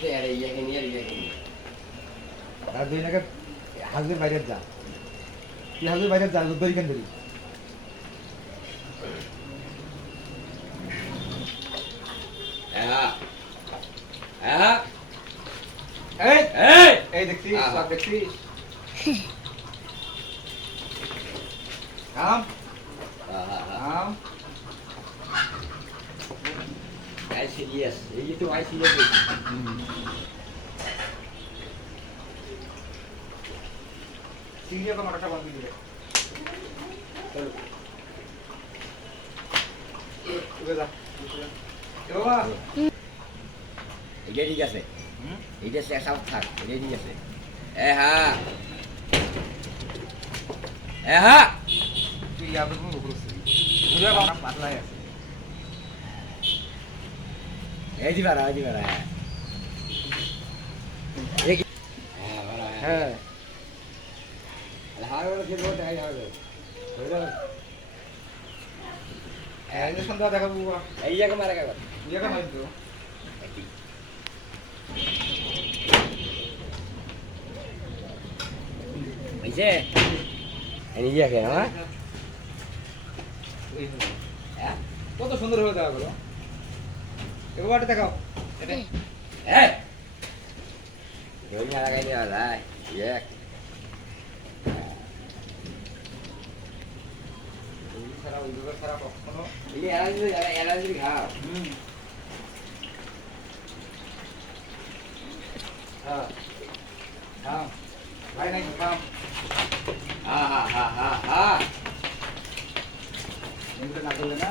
তো এর আর দুই নাকি হাজুর বাইরে যা। হাজুর বাইরে যা দড়ি কেন ধরি এই দেখছিস দেখছিস। কাম কাম। আই সিরিয়াস এই তো আই সিরিয়াস সিরিয়া তো মাথাটা বন্ধ দিলে চলো এটা ঠিক আছে। হুম? এটা সে সব থাক এটা ঠিক আছে। এ হ্যাঁ এ হ্যাঁ তুই উপর ঘুরে আছে। এই হ্যাঁ এই কি- বড় হার বড় খেলব তাই হবে। এই যে সন্ধ্যা দেখাবো বাবা। এই জায়গা মারা গেল ইয়াকে মারি তো হইছে এই জায়গা না এই হলো। হ্যাঁ কত সুন্দর হয়ে দেখা গেল এবারটা দেখাও এটা ওই কখনো. হুম হ্যাঁ কাম ভাই নাই কাম Ha ha ha ha ha. না করলে না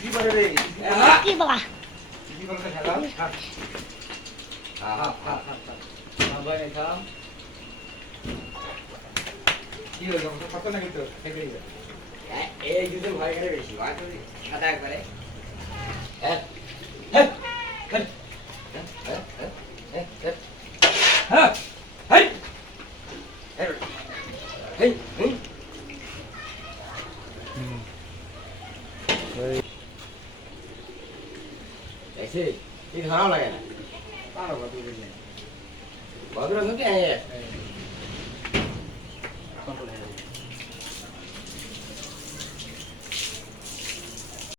কি করে রে কি বলা এই দুটো ভয় করে বেশি ভয় করে সাদা একবারে হ্যাঁ হ্যাঁ হ্যাঁ হ্যাঁ হ্যাঁ হ্যাঁ হ্যাঁ Hey, hey. Mm. Hey. છે. એ સારા લાગે ભદ્ર શું કે